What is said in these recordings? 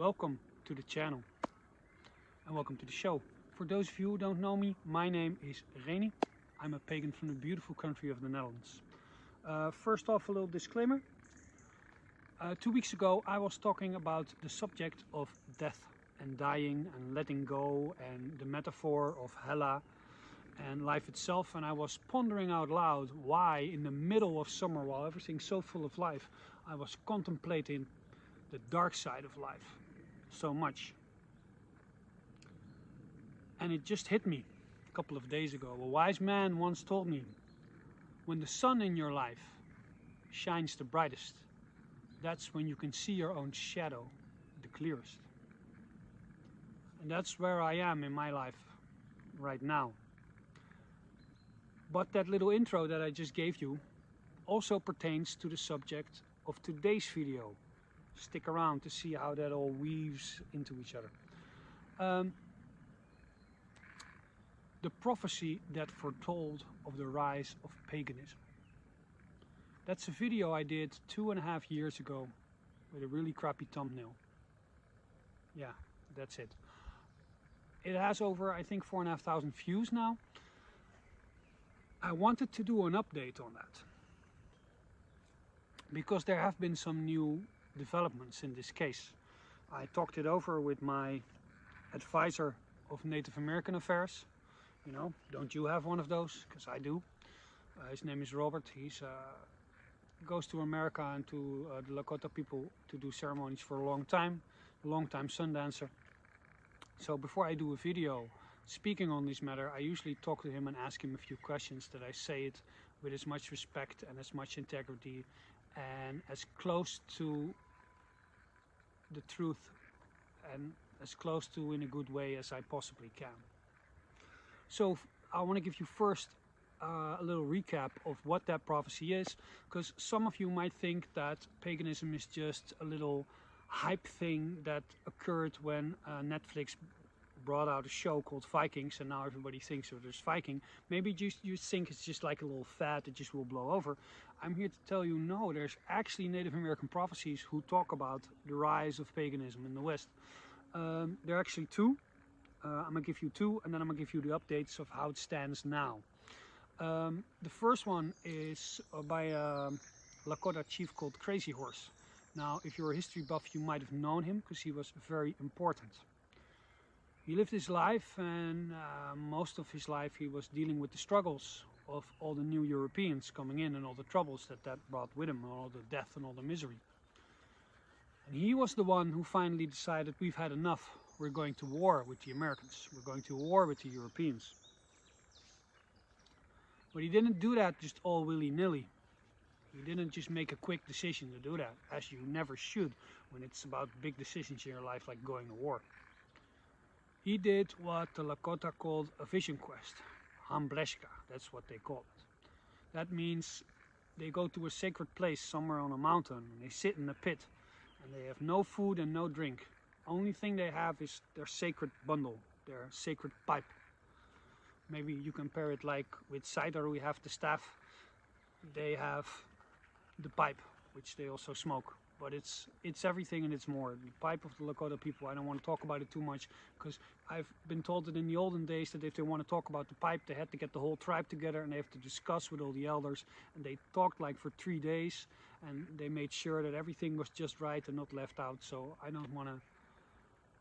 Welcome to the channel and welcome to the show. For those of you who don't know me, my name is Reni. I'm a pagan from the beautiful country of the Netherlands. First off, a little disclaimer. 2 weeks ago I was talking about the subject of death and dying and letting go and the metaphor of Hela and life itself, and I was pondering out loud why in the middle of summer, while everything's so full of life, I was contemplating the dark side of life so much. And it just hit me a couple of days ago. A wise man once told me, when the sun in your life shines the brightest, that's when you can see your own shadow the clearest. And that's where I am in my life right now. But that little intro that I just gave you also pertains to the subject of today's video. Stick around to see how that all weaves into each other. The prophecy that foretold of the rise of paganism. That's a video I did 2.5 years ago with a really crappy thumbnail. Yeah, that's it. It has over, I think, 4,500 views now. I wanted to do an update on that because there have been some new developments in this case. I talked it over with my advisor of Native American affairs. You know, don't you have one of those? Because I do. His name is Robert. He's goes to America and to the Lakota people to do ceremonies for a long time sun dancer. So before I do a video speaking on this matter, I usually talk to him and ask him a few questions, that I say it with as much respect and as much integrity and as close to the truth and as close to in a good way as I possibly can. So I want to give you first a little recap of what that prophecy is, because some of you might think that paganism is just a little hype thing that occurred when Netflix brought out a show called Vikings, and now everybody thinks of there's Viking. Maybe you think it's just like a little fad that just will blow over. I'm here to tell you, no, there's actually Native American prophecies who talk about the rise of paganism in the West. There are actually two. I'm going to give you two, and then I'm going to give you the updates of how it stands now. The first one is by a Lakota chief called Crazy Horse. Now, if you're a history buff, you might have known him because he was very important. He lived his life, and most of his life he was dealing with the struggles of all the new Europeans coming in and all the troubles that brought with him, all the death and all the misery. And he was the one who finally decided, we've had enough. We're going to war with the Americans. We're going to war with the Europeans. But he didn't do that just all willy-nilly. He didn't just make a quick decision to do that, as you never should when it's about big decisions in your life like going to war. He did what the Lakota called a vision quest. Hambleshka, that's what they call it. That means they go to a sacred place somewhere on a mountain, and they sit in a pit, and they have no food and no drink. Only thing they have is their sacred bundle, their sacred pipe. Maybe you compare it like with cider, we have the staff, they have the pipe, which they also smoke. But it's everything and it's more. The pipe of the Lakota people, I don't want to talk about it too much, because I've been told that in the olden days that if they want to talk about the pipe, they had to get the whole tribe together and they have to discuss with all the elders. And they talked like for 3 days, and they made sure that everything was just right and not left out. So I don't want to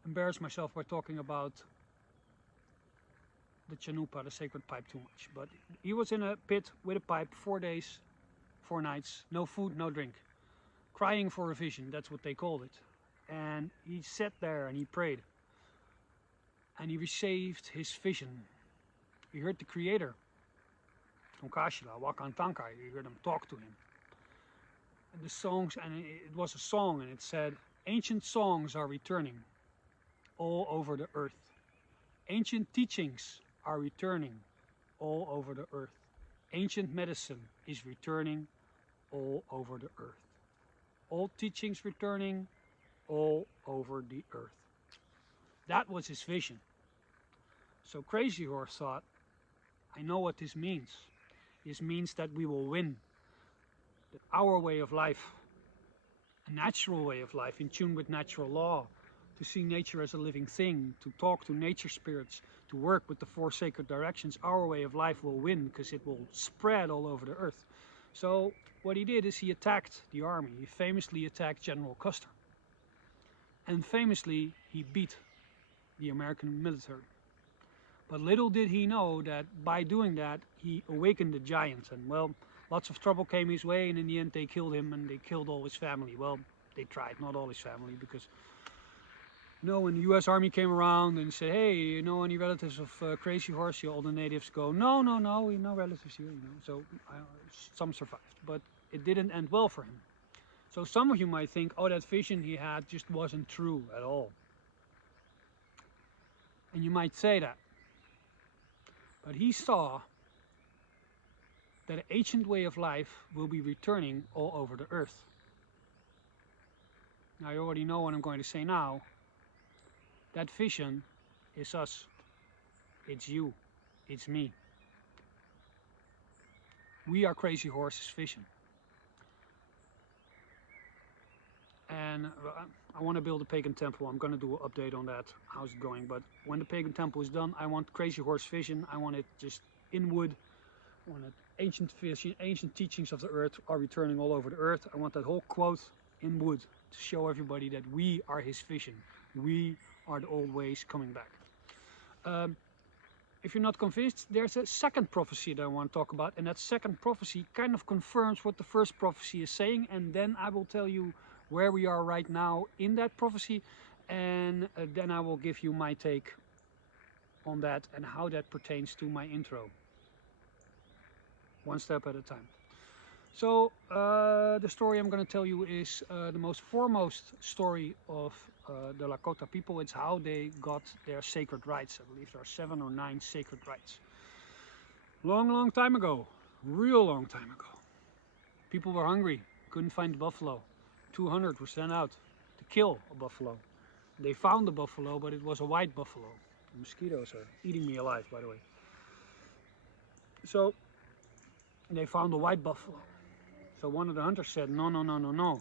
embarrass myself by talking about the chanupa, the sacred pipe, too much. But he was in a pit with a pipe 4 days, 4 nights, no food, no drink. Crying for a vision, that's what they called it. And he sat there and he prayed. And he received his vision. He heard the Creator, Tonkashila, Wakantankai, he heard him talk to him. And the songs, and it was a song, and it said, ancient songs are returning all over the earth. Ancient teachings are returning all over the earth. Ancient medicine is returning all over the earth. All teachings returning all over the earth. That was his vision. So Crazy Horse thought, I know what this means. This means that we will win. That our way of life, a natural way of life in tune with natural law, to see nature as a living thing, to talk to nature spirits, to work with the 4 sacred directions, our way of life will win because it will spread all over the earth. So what he did is he attacked the army. He famously attacked General Custer. And famously he beat the American military. But little did he know that by doing that he awakened the giant, and well, lots of trouble came his way, and in the end they killed him and they killed all his family. Well, they tried, not all his family, because when the US Army came around and said, hey, you know any relatives of Crazy Horse? All the natives go, no, no relatives here, So some survived, but it didn't end well for him. So some of you might think, oh, that vision he had just wasn't true at all. And you might say that. But he saw that an ancient way of life will be returning all over the earth. Now you already know what I'm going to say now. That vision is us. It's you. It's me. We are Crazy Horse's vision. And I want to build a pagan temple. I'm going to do an update on that, how's it going. But when the pagan temple is done, I want Crazy Horse vision. I want it just in wood. I want it ancient vision, ancient teachings of the earth are returning all over the earth. I want that whole quote in wood to show everybody that we are his vision. We are the old ways coming back. If you're not convinced, there's a second prophecy that I want to talk about, and that second prophecy kind of confirms what the first prophecy is saying, and then I will tell you where we are right now in that prophecy, and then I will give you my take on that and how that pertains to my intro. One step at a time. So the story I'm going to tell you is the most foremost story of the Lakota people. It's how they got their sacred rights. I believe there are 7 or 9 sacred rights. Long time ago, real long time ago. People were hungry, couldn't find the buffalo. 200 were sent out to kill a buffalo. They found the buffalo, but it was a white buffalo. The mosquitoes are eating me alive, by the way. So they found a white buffalo. So one of the hunters said, no.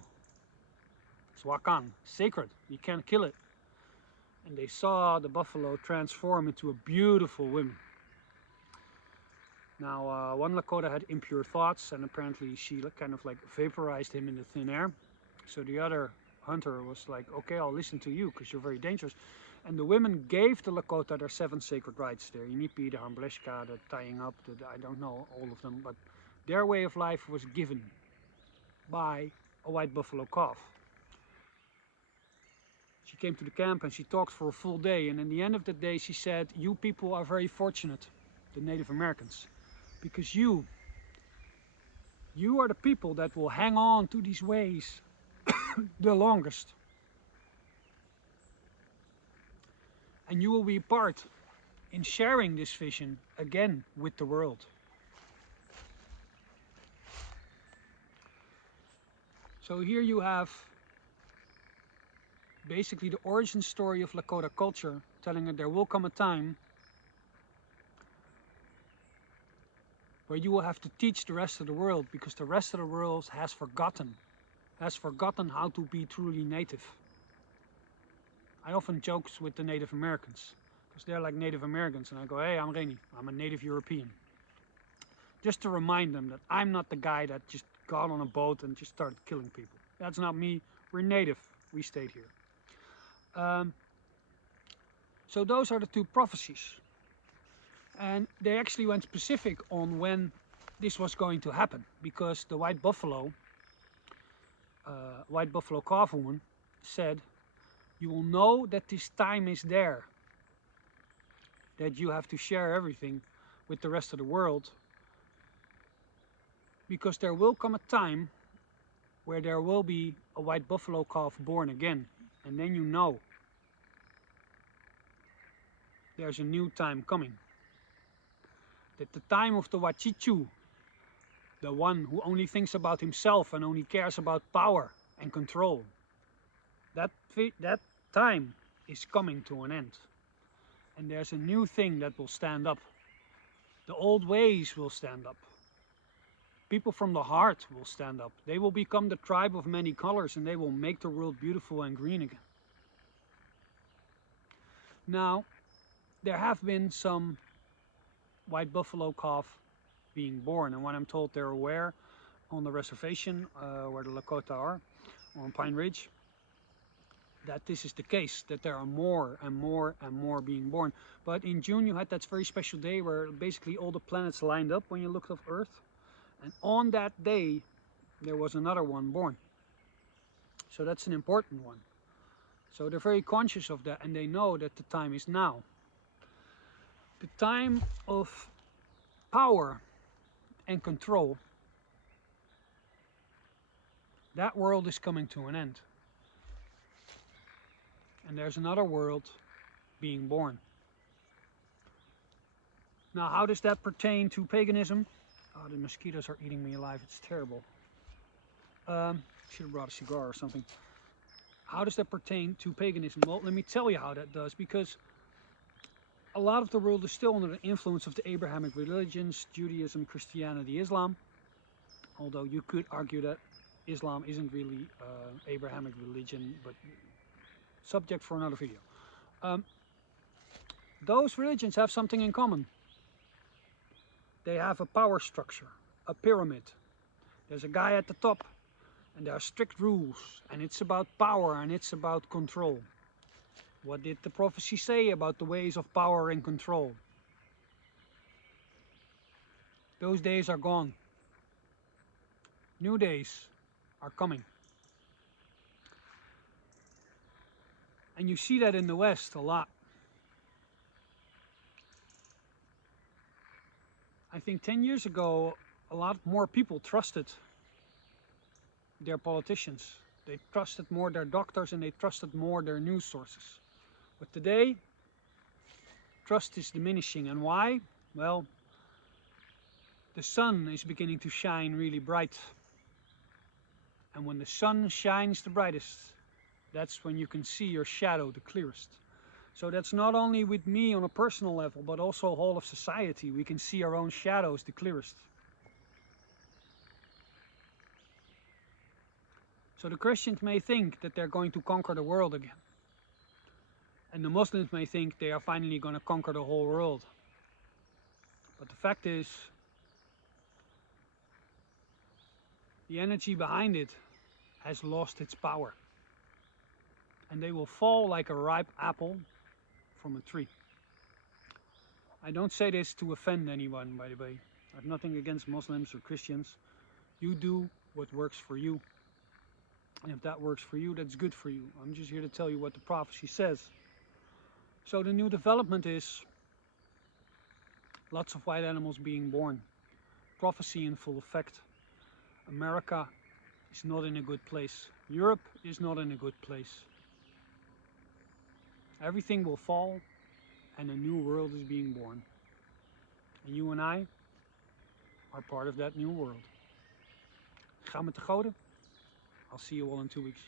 It's wakan, sacred, you can't kill it. And they saw the buffalo transform into a beautiful woman. Now one Lakota had impure thoughts, and apparently she kind of like vaporized him into thin air. So the other hunter was like, okay, I'll listen to you because you're very dangerous. And the women gave the Lakota their 7 sacred rights there. Yinipi, the Harmbleshka, the tying up, I don't know all of them, but their way of life was given by a white buffalo calf. She came to the camp and she talked for a full day, and in the end of the day she said, you people are very fortunate, the Native Americans, because you are the people that will hang on to these ways the longest. And you will be part in sharing this vision again with the world. So here you have basically the origin story of Lakota culture, telling that there will come a time where you will have to teach the rest of the world, because the rest of the world has forgotten how to be truly native. I often joke with the Native Americans, because they're like Native Americans, and I go, hey, I'm Reni, I'm a Native European. Just to remind them that I'm not the guy that just got on a boat and just started killing people. That's not me. We're native. We stayed here. So those are the 2 prophecies. And they actually went specific on when this was going to happen, because the white buffalo calf woman said, you will know that this time is there, that you have to share everything with the rest of the world, because there will come a time where there will be a white buffalo calf born again, and then you know there's a new time coming. That the time of the Wachichu, the one who only thinks about himself and only cares about power and control, that time is coming to an end. And there's a new thing that will stand up. The old ways will stand up. People from the heart will stand up. They will become the tribe of many colors, and they will make the world beautiful and green again. Now, there have been some white buffalo calf being born, and when I'm told they're aware on the reservation where the Lakota are, on Pine Ridge, that this is the case, that there are more and more and more being born. But in June you had that very special day where basically all the planets lined up when you looked at Earth, and on that day there was another one born. So that's an important one. So they're very conscious of that, and they know that the time is now. The time of power and control, that world is coming to an end. And there's another world being born. Now, how does that pertain to paganism? Oh, the mosquitoes are eating me alive. It's terrible. Should have brought a cigar or something. How does that pertain to paganism? Well, let me tell you how that does, because a lot of the world is still under the influence of the Abrahamic religions, Judaism, Christianity, Islam. Although you could argue that Islam isn't really Abrahamic religion, but subject for another video. Those religions have something in common. They have a power structure, a pyramid. There's a guy at the top, and there are strict rules, and it's about power and it's about control. What did the prophecy say about the ways of power and control? Those days are gone. New days are coming. And you see that in the West a lot. I think 10 years ago, a lot more people trusted their politicians. They trusted more their doctors, and they trusted more their news sources. But today, trust is diminishing. And why? Well, the sun is beginning to shine really bright. And when the sun shines the brightest, that's when you can see your shadow the clearest. So that's not only with me on a personal level, but also whole of society. We can see our own shadows the clearest. So the Christians may think that they're going to conquer the world again. And the Muslims may think they are finally going to conquer the whole world. But the fact is, the energy behind it has lost its power. And they will fall like a ripe apple from a tree. I don't say this to offend anyone, by the way. I have nothing against Muslims or Christians. You do what works for you. And if that works for you, that's good for you. I'm just here to tell you what the prophecy says. So the new development is lots of white animals being born. Prophecy in full effect. America is not in a good place. Europe is not in a good place. Everything will fall, and a new world is being born. And you and I are part of that new world. Ga met de goden. I'll see you all in 2 weeks.